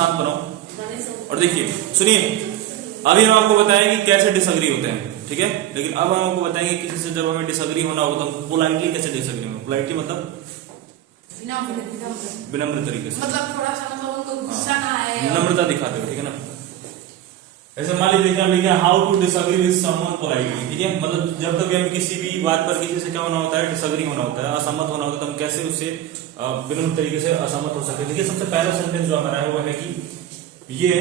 शांत बनाओ और देखिए सुनिए, अभी हम आपको बताएंगे कि कैसे डिसएग्री होते हैं, ठीक है। लेकिन अब हम आपको बताएंगे किसी से जब हमें डिसएग्री होना होगा तो पोलाइटली कैसे डिसएग्री होगा। पोलाइटली मतलब विनम्र तरीके से, मतलब थोड़ा सा मतलब उनको गुस्सा ना आए, नम्रता दिखाते हो, ठीक है ना। ऐसे मान लीजिए हम लिखे how to disagree with someone politely, ठीक है। मतलब जब कभी हम किसी भी बात पर किसी से क्या होना होता है, डिसएग्री होना होता है, असहमत होना होता है, तो हम कैसे उससे विनम्र तरीके से असहमत हो सकते हैं। देखिए सबसे पहला सेंटेंस जो हमारा है वो है कि ये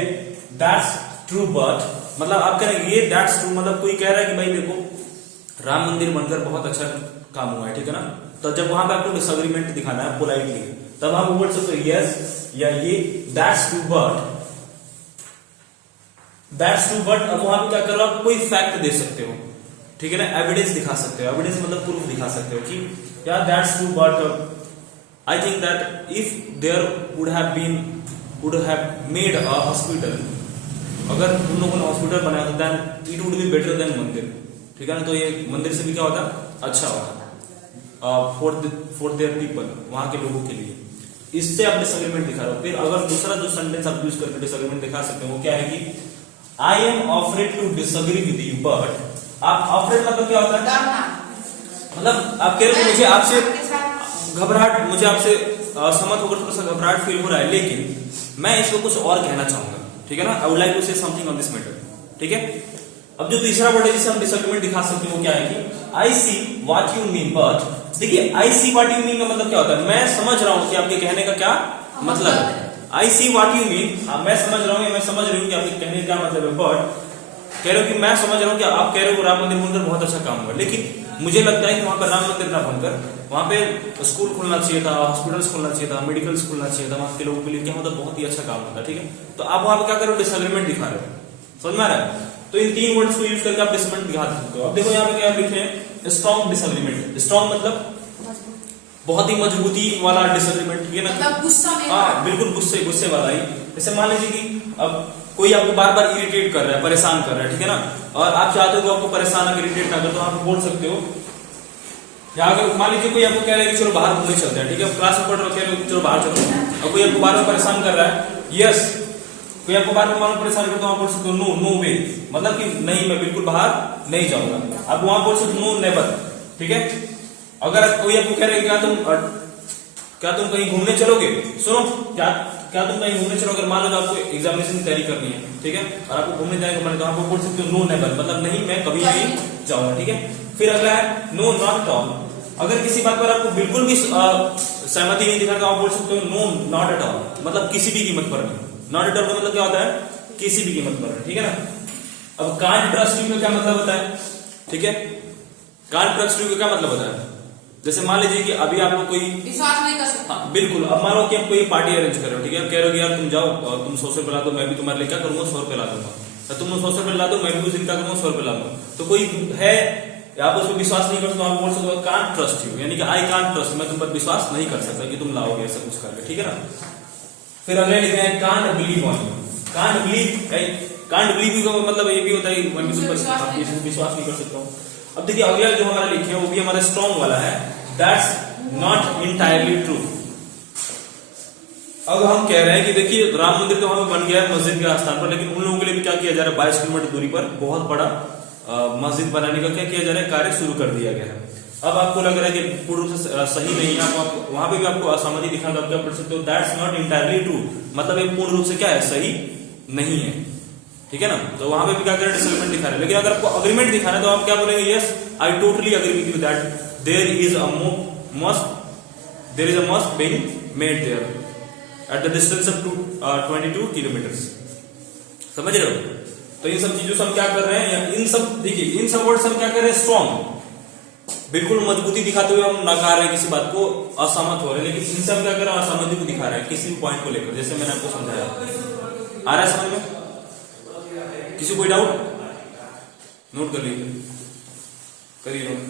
दैट्स ट्रू बट, मतलब आप कह रहे हैं ये दैट्स ट्रू, मतलब कोई कह रहा है कि भाई देखो राम मंदिर बनकर बहुत अच्छा काम हुआ है, ठीक है ना। तो जब वहां पे आपको डिसएग्रीमेंट दिखाना है पोलाइटली, तब आप बोल सकते हो यस या ये that's true but, that's true but. अब वहां पे क्या करो आप कोई फैक्ट दे सकते हो, ठीक है ना, एविडेंस दिखा सकते हो। एविडेंस मतलब प्रूफ दिखा सकते हो कि यार that's true but I think that if there would have made a hospital, अगर उन लोगों ने हॉस्पिटल बनाया तो then it would be better than mandir, ठीक है ना। तो ये मंदिर से भी क्या होता अच्छा होता फॉर देयर पीपल, वहां के लोगों के लिए। इससे आप डिसएग्रीमेंट दिखा रहे हो। फिर अगर दूसरा जो सेंटेंस आप यूज करके डिसएग्रीमेंट दिखा सकते हो वो क्या है कि I am afraid to disagree with you but, आप ऑफरेड मतलब क्या होता है, मतलब आप कह रहे हो मुझे आपसे घबराहट, मुझे आपसे असहमत होकर थोड़ा सा घबराहट फील हो रहा है, लेकिन मैं इसको कुछ और कहना चाहूंगा, ठीक है ना। I would like to say something on this matter, ठीक है। अब जो तीसरा वर्ड है जिसे हम डिसएग्रीमेंट दिखा सकते हैं वो क्या है कि I see what you mean but. देखिए I see what you mean का मतलब क्या होता है, मैं समझ रहा हूं कि आपके कहने का क्या मतलब है। आई सी व्हाट यू मीन, मैं समझ रहा हूं या मैं समझ रही हूं कि आपके कहने का क्या मतलब है, बट कह रहे हो कि मैं समझ रहा हूं कि आप कह रहे हो राम मंदिर बनकर बहुत अच्छा काम हुआ, लेकिन मुझे लगता है कि वहां पर राम मंदिर ना बनकर वहां पे स्कूल खुलना चाहिए था, हॉस्पिटल्स खुलना चाहिए था, मेडिकल्स खुलना चाहिए था, वहां के लोगों के लिए क्या होता बहुत ही अच्छा काम होता, ठीक है। तो आप वहां पर क्या करो डिसएग्रीमेंट दिखा रहे हो, समझ में आ रहा है। तो इन तीन वर्ड्स को यूज करके आप डिसएग्रीमेंट दिखा सकते हो। अब देखो यहाँ पे क्या लिखे हैं, स्ट्रॉन्ग डिसएग्रीमेंट। स्ट्रॉन्ग मतलब बहुत ही मजबूती वाला डिसएग्रीमेंट, ठीक है ना, मतलब गुस्सा में, हाँ बिल्कुल गुस्से वाला ही। जैसे मान लीजिए कि अब कोई आपको बार बार इरिटेट कर रहा है, परेशान कर रहा है, ठीक है ना, और आप चाहते हो कि आपको परेशान इरिटेट ना कर, तो आप बोल सकते हो, या अगर मान लीजिए कोई आपको कह रहा है कि चलो बाहर घूमने चलते हैं, ठीक है, क्लास में पढ़ रहे हो, चलो बाहर चलो, और कोई आपको बार बार परेशान कर रहा है, यस, कोई आपको बार बार परेशान कर, तो आप बोल सकते हो नो नो वे, मतलब कि नहीं मैं बिल्कुल बाहर नहीं जाऊंगा। आप वहां बोल सकते हो नो नेवर, ठीक है। अगर कोई आपको कह रहा है क्या तुम कहीं घूमने चलोगे, सुनो क्या तुम कहीं घूमने चलोगे, मान लो आपको एग्जामिनेशन की तैयारी करनी है, ठीक है, और आपको घूमने जाएंगे मन, तो आप बोल सकते हो नो नेवर, मतलब नहीं मैं कभी नहीं जाऊंगा, ठीक है। फिर अगला है नो नॉट एट ऑल। अगर किसी बात पर आपको बिल्कुल भी सहमति नहीं दिखा तो आप बोल सकते हो नो नॉट एट ऑल, मतलब किसी भी कीमत पर नहीं। नॉट एट ऑल का मतलब क्या होता है, किसी भी कीमत पर, ठीक है ना। अब कांट ट्रस्ट यू का क्या मतलब होता है, ठीक है, कांट ट्रस्ट यू का क्या मतलब होता है, जैसे मान लीजिए कि अभी आप लोग कोई विश्वास नहीं कर सकते, हाँ बिल्कुल। अब मान लो कि आप कोई पार्टी अरेंज कर रहे हो, ठीक है, कह रहे हो कि यार तुम जाओ, तुम 100 रुपए ला दो, मैं भी तुम्हारे लिए क्या करूंगा 100 रुपए ला दूंगा, तुम 100 रुपए ला दो, मैं भी उस दिन क्या करूंगा 100 रुपए ला दूंगा। तो कोई है आप उस पर विश्वास नहीं करते, तो आप बोल सकते हो कांट ट्रस्ट यू, यानी कि आई कांट ट्रस्ट, मैं तुम पर विश्वास नहीं कर सकता कि तुम लाओगे ऐसा कुछ करके, ठीक है ना। फिर अगले लिखते हैं can't believe on you. Can't believe you का मतलब ये भी होता है कि मैं विश्वास नहीं कर सकता हूँ। अब देखिए अगला जो हमारा लिखे हैं वो भी हमारा स्ट्रॉन्ग वाला है, दैट्स नॉट इंटायरली ट्रू। अब हम कह रहे हैं कि देखिए राम मंदिर तो वहां बन गया है मस्जिद के स्थान पर, लेकिन उन लोगों के लिए भी क्या किया जा रहा है, 22 किलोमीटर दूरी पर बहुत बड़ा मस्जिद बनाने का क्या किया जा रहा है, कार्य शुरू कर दिया गया है। अब आपको लग रहा है कि पूर्ण रूप से सही नहीं है, आप वहां पे भी आपको असहमति दिखा, तो आप क्या पढ़ सकते हो, दैट्स नॉट इंटायरली ट्रू, मतलब ये पूर्ण रूप से क्या है, सही नहीं है, ठीक है ना। तो वहां पे भी क्या कर रहे हैं, डिसएग्रीमेंट दिखा रहे हैं। लेकिन अगर आपको अग्रीमेंट दिखाना है तो आप क्या बोलेंगे, yes I totally agree with you that there is a must being made there at the distance of 22 kilometres. समझ रहे हो। तो इन सब चीजों से हम क्या कर रहे हैं, इन सब देखिए इन सब वर्ड से हम क्या कर रहे हैं, स्ट्रॉन्ग, बिल्कुल मजबूती दिखाते हुए हम नकार रहे हैं, किसी बात को असहमत हो रहे हैं, लेकिन इनसे हम क्या कर रहे हैं, असहमति को दिखा रहे हैं किसी भी पॉइंट को लेकर, जैसे मैंने आपको समझाया। आ रहा है समझ में, किसी कोई डाउट, नोट कर लीजिए, करिए नोट।